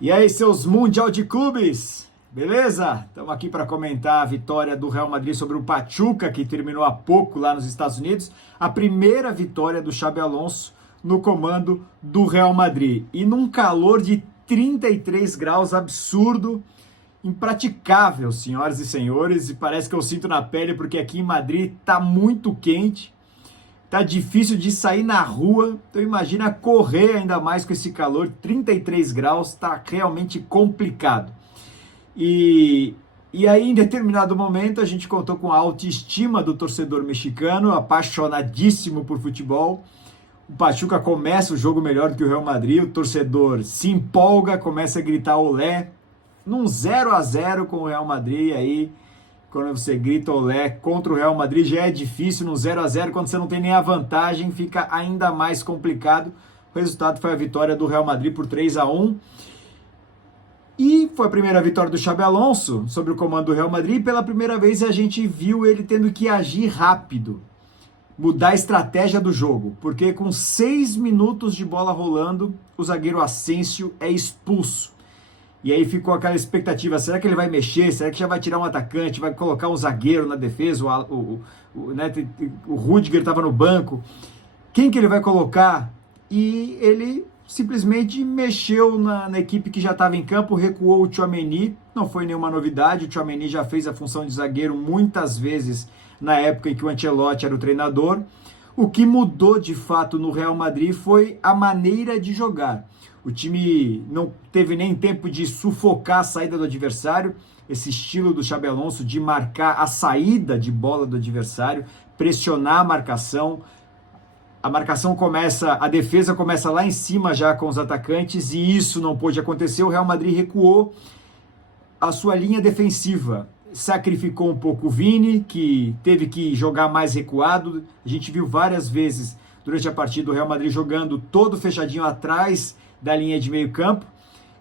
E aí, seus Mundial de Clubes, beleza? Estamos aqui para comentar a vitória do Real Madrid sobre o Pachuca, que terminou há pouco lá nos Estados Unidos. A primeira vitória do Xabi Alonso no comando do Real Madrid. E num calor de 33 graus absurdo, impraticável, senhoras e senhores. E parece que eu sinto na pele, porque aqui em Madrid tá muito quente. Tá difícil de sair na rua, então imagina correr ainda mais com esse calor, 33 graus, tá realmente complicado. E aí, em determinado momento, a gente contou com a autoestima do torcedor mexicano, apaixonadíssimo por futebol. O Pachuca começa o jogo melhor do que o Real Madrid, o torcedor se empolga, começa a gritar olé, num 0-0 com o Real Madrid, aí quando você grita olé contra o Real Madrid já é difícil, no 0-0, quando você não tem nem a vantagem, fica ainda mais complicado. O resultado foi a vitória do Real Madrid por 3-1. E foi a primeira vitória do Xabi Alonso sobre o comando do Real Madrid, e pela primeira vez a gente viu ele tendo que agir rápido, mudar a estratégia do jogo, porque com 6 minutos de bola rolando, o zagueiro Asensio é expulso. E aí ficou aquela expectativa, será que ele vai mexer? Será que já vai tirar um atacante? Vai colocar um zagueiro na defesa? O Rüdiger estava no banco. Quem que ele vai colocar? E ele simplesmente mexeu na equipe que já estava em campo, recuou o Tchouaméni. Não foi nenhuma novidade, o Tchouaméni já fez a função de zagueiro muitas vezes na época em que o Ancelotti era o treinador. O que mudou de fato no Real Madrid foi a maneira de jogar. O time não teve nem tempo de sufocar a saída do adversário, esse estilo do Xabi Alonso de marcar a saída de bola do adversário, pressionar a marcação começa, a defesa começa lá em cima já com os atacantes, e isso não pôde acontecer. O Real Madrid recuou a sua linha defensiva, sacrificou um pouco o Vini, que teve que jogar mais recuado. A gente viu várias vezes durante a partida o Real Madrid jogando todo fechadinho atrás da linha de meio campo.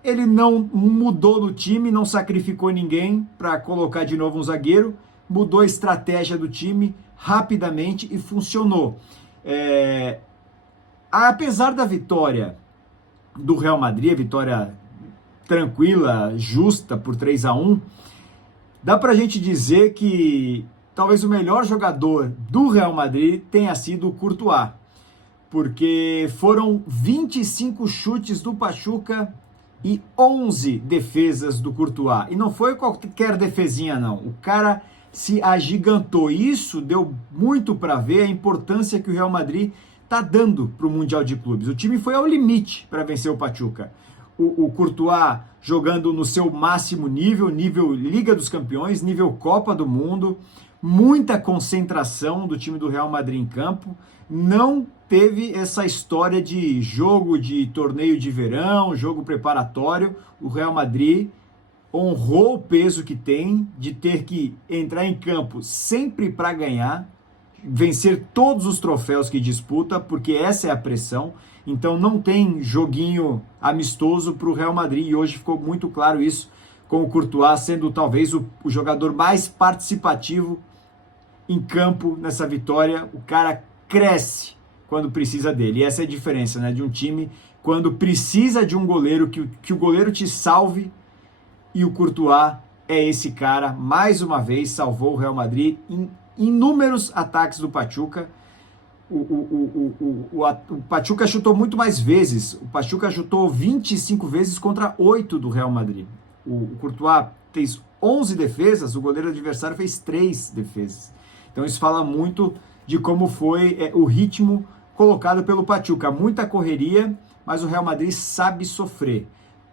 Ele não mudou no time, não sacrificou ninguém para colocar de novo um zagueiro, mudou a estratégia do time rapidamente e funcionou. Apesar da vitória do Real Madrid, a vitória tranquila, justa por 3-1, dá para a gente dizer que talvez o melhor jogador do Real Madrid tenha sido o Courtois, porque foram 25 chutes do Pachuca e 11 defesas do Courtois. E não foi qualquer defesinha, não. O cara se agigantou. Isso deu muito para ver a importância que o Real Madrid está dando para o Mundial de Clubes. O time foi ao limite para vencer o Pachuca. O Courtois jogando no seu máximo nível Liga dos Campeões, nível Copa do Mundo, muita concentração do time do Real Madrid em campo, não teve essa história de jogo de torneio de verão, jogo preparatório. O Real Madrid honrou o peso que tem de ter que entrar em campo sempre para ganhar, vencer todos os troféus que disputa, porque essa é a pressão. Então não tem joguinho amistoso para o Real Madrid, e hoje ficou muito claro isso, com o Courtois sendo talvez o jogador mais participativo em campo nessa vitória. O cara cresce quando precisa dele, e essa é a diferença, né, de um time quando precisa de um goleiro, que o goleiro te salve, e o Courtois é esse cara. Mais uma vez salvou o Real Madrid em inúmeros ataques do Pachuca. O Pachuca chutou muito mais vezes. O Pachuca chutou 25 vezes contra 8 do Real Madrid. O Courtois fez 11 defesas, o goleiro adversário fez 3 defesas. Então isso fala muito de como foi o ritmo colocado pelo Pachuca. Muita correria, mas o Real Madrid sabe sofrer.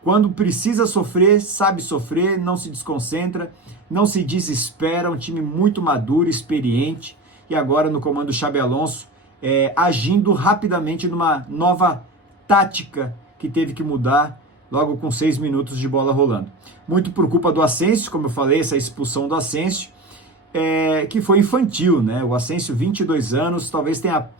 Quando precisa sofrer, sabe sofrer, não se desconcentra, não se desespera. Um time muito maduro, experiente, e agora no comando do Xabi Alonso, agindo rapidamente numa nova tática que teve que mudar logo com 6 minutos de bola rolando. Muito por culpa do Asensio, como eu falei, essa expulsão do Asensio, que foi infantil, né? O Asensio, 22 anos, talvez tenha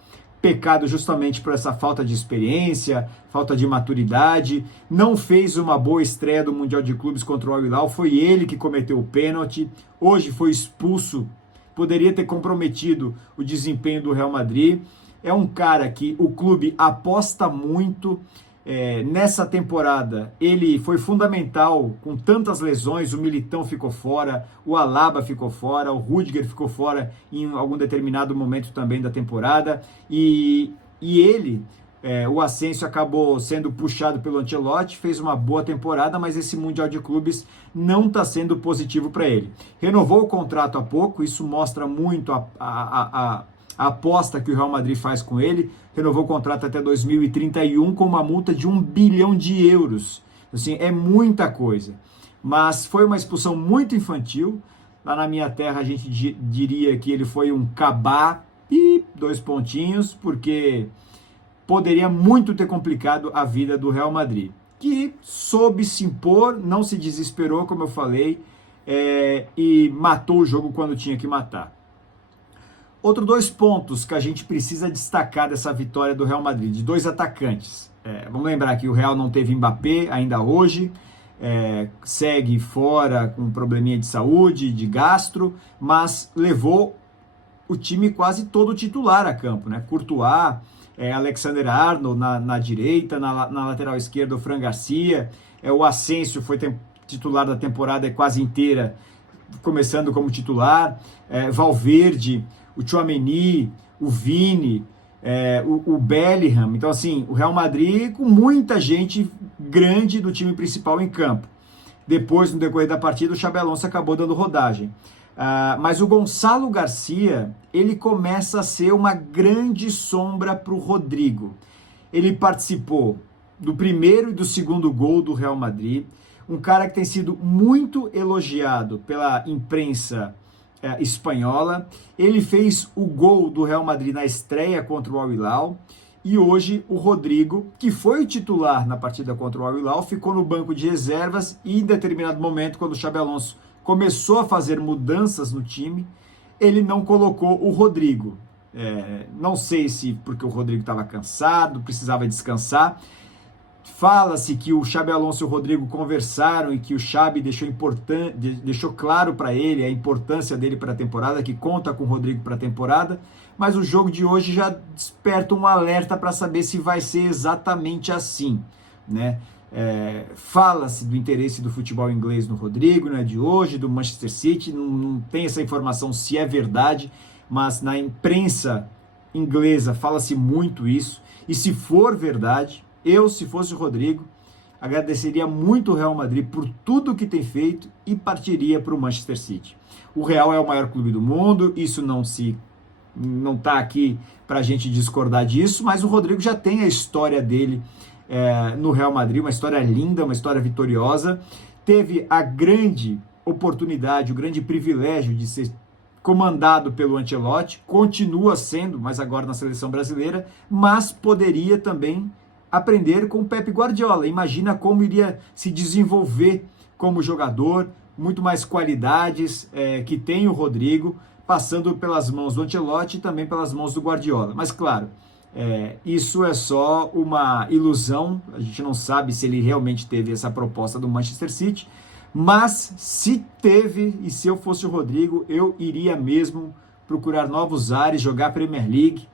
pecado justamente por essa falta de experiência, falta de maturidade, não fez uma boa estreia do Mundial de Clubes contra o Al Hilal, foi ele que cometeu o pênalti, hoje foi expulso, poderia ter comprometido o desempenho do Real Madrid. É um cara que o clube aposta muito, nessa temporada ele foi fundamental com tantas lesões. O Militão ficou fora, o Alaba ficou fora, o Rudiger ficou fora em algum determinado momento também da temporada, e ele, o Asensio, acabou sendo puxado pelo Ancelotti, fez uma boa temporada, mas esse Mundial de Clubes não está sendo positivo para ele. Renovou o contrato há pouco, isso mostra muito a aposta que o Real Madrid faz com ele. Renovou o contrato até 2031 com uma multa de 1 bilhão de euros. Assim, é muita coisa. Mas foi uma expulsão muito infantil. Lá na minha terra a gente diria que ele foi um cabá, e 2 pontinhos, porque poderia muito ter complicado a vida do Real Madrid, que soube se impor, não se desesperou, como eu falei, e matou o jogo quando tinha que matar. Outros 2 pontos que a gente precisa destacar dessa vitória do Real Madrid, de 2 atacantes. Vamos lembrar que o Real não teve Mbappé ainda hoje, segue fora com um probleminha de saúde, de gastro, mas levou o time quase todo titular a campo, né? Courtois, Alexander-Arnold na direita, na lateral esquerda o Fran Garcia, o Asensio foi titular da temporada quase inteira, começando como titular, Valverde, o Tchouaméni, o Vini, o Bellingham. Então, assim, o Real Madrid com muita gente grande do time principal em campo. Depois, no decorrer da partida, o Xabi Alonso acabou dando rodagem. Mas o Gonçalo Garcia, ele começa a ser uma grande sombra para o Rodrigo. Ele participou do primeiro e do segundo gol do Real Madrid, um cara que tem sido muito elogiado pela imprensa espanhola. Ele fez o gol do Real Madrid na estreia contra o Al Hilal, e hoje o Rodrigo, que foi o titular na partida contra o Al Hilal, ficou no banco de reservas, e em determinado momento, quando o Xabi Alonso começou a fazer mudanças no time, ele não colocou o Rodrigo. Não sei se porque o Rodrigo estava cansado, precisava descansar. Fala-se que o Xabi Alonso e o Rodrigo conversaram e que o Xabi deixou claro para ele a importância dele para a temporada, que conta com o Rodrigo para a temporada, mas o jogo de hoje já desperta um alerta para saber se vai ser exatamente assim, né? Fala-se do interesse do futebol inglês no Rodrigo, né, de hoje, do Manchester City, não tem essa informação se é verdade, mas na imprensa inglesa fala-se muito isso, e se for verdade, se fosse o Rodrigo, agradeceria muito o Real Madrid por tudo que tem feito e partiria para o Manchester City. O Real é o maior clube do mundo, isso não está aqui para a gente discordar disso, mas o Rodrigo já tem a história dele no Real Madrid, uma história linda, uma história vitoriosa. Teve a grande oportunidade, o grande privilégio de ser comandado pelo Ancelotti, continua sendo, mas agora na seleção brasileira, mas poderia também aprender com o Pep Guardiola. Imagina como iria se desenvolver como jogador, muito mais qualidades que tem o Rodrigo, passando pelas mãos do Ancelotti e também pelas mãos do Guardiola. Mas claro, isso é só uma ilusão, a gente não sabe se ele realmente teve essa proposta do Manchester City, mas se teve, e se eu fosse o Rodrigo, eu iria mesmo procurar novos ares, jogar Premier League,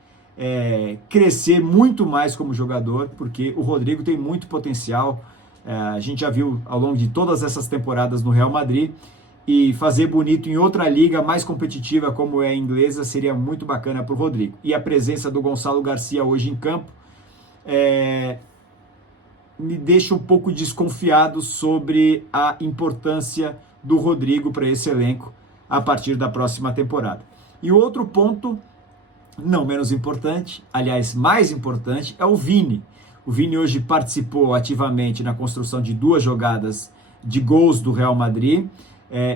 crescer muito mais como jogador, porque o Rodrigo tem muito potencial. A gente já viu ao longo de todas essas temporadas no Real Madrid, e fazer bonito em outra liga mais competitiva como é a inglesa seria muito bacana para o Rodrigo. E a presença do Gonçalo Garcia hoje em campo me deixa um pouco desconfiado sobre a importância do Rodrigo para esse elenco a partir da próxima temporada. E o outro ponto, não menos importante, aliás, mais importante, é o Vini. O Vini hoje participou ativamente na construção de 2 jogadas de gols do Real Madrid.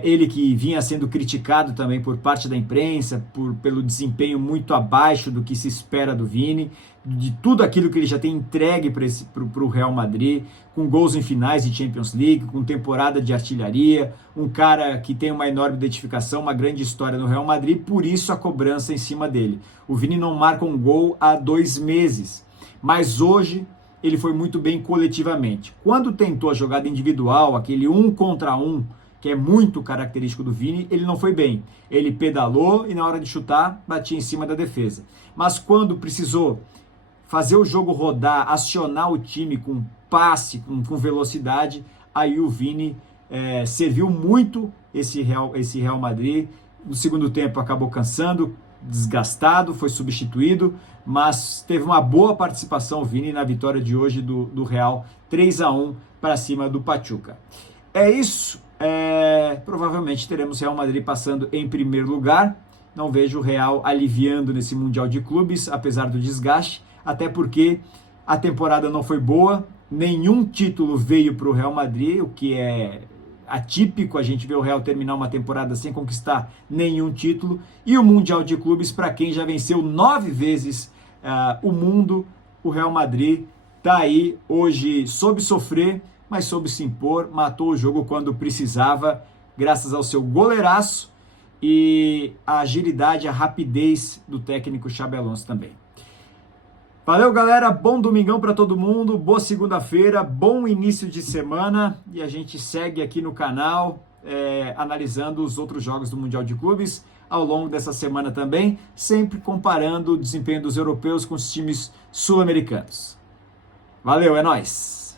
Ele que vinha sendo criticado também por parte da imprensa, pelo desempenho muito abaixo do que se espera do Vini, de tudo aquilo que ele já tem entregue para o Real Madrid, com gols em finais de Champions League, com temporada de artilharia, um cara que tem uma enorme identificação, uma grande história no Real Madrid, por isso a cobrança em cima dele. O Vini não marca um gol há 2 meses, mas hoje ele foi muito bem coletivamente. Quando tentou a jogada individual, aquele 1 contra 1, que é muito característico do Vini, ele não foi bem. Ele pedalou e na hora de chutar, batia em cima da defesa. Mas quando precisou fazer o jogo rodar, acionar o time com passe, com velocidade, aí o Vini serviu muito esse Real Madrid. No segundo tempo acabou cansando, desgastado, foi substituído, mas teve uma boa participação o Vini na vitória de hoje do Real, 3-1 para cima do Pachuca. É isso, provavelmente teremos Real Madrid passando em primeiro lugar. Não vejo o Real aliviando nesse Mundial de Clubes, apesar do desgaste, até porque a temporada não foi boa, nenhum título veio para o Real Madrid, o que é atípico a gente ver o Real terminar uma temporada sem conquistar nenhum título, e o Mundial de Clubes, para quem já venceu 9 vezes o mundo, o Real Madrid está aí hoje, soube sofrer, mas soube se impor, matou o jogo quando precisava, graças ao seu goleiraço e a agilidade, a rapidez do técnico Xabi Alonso também. Valeu, galera, bom domingão para todo mundo, boa segunda-feira, bom início de semana, e a gente segue aqui no canal analisando os outros jogos do Mundial de Clubes ao longo dessa semana também, sempre comparando o desempenho dos europeus com os times sul-americanos. Valeu, é nóis!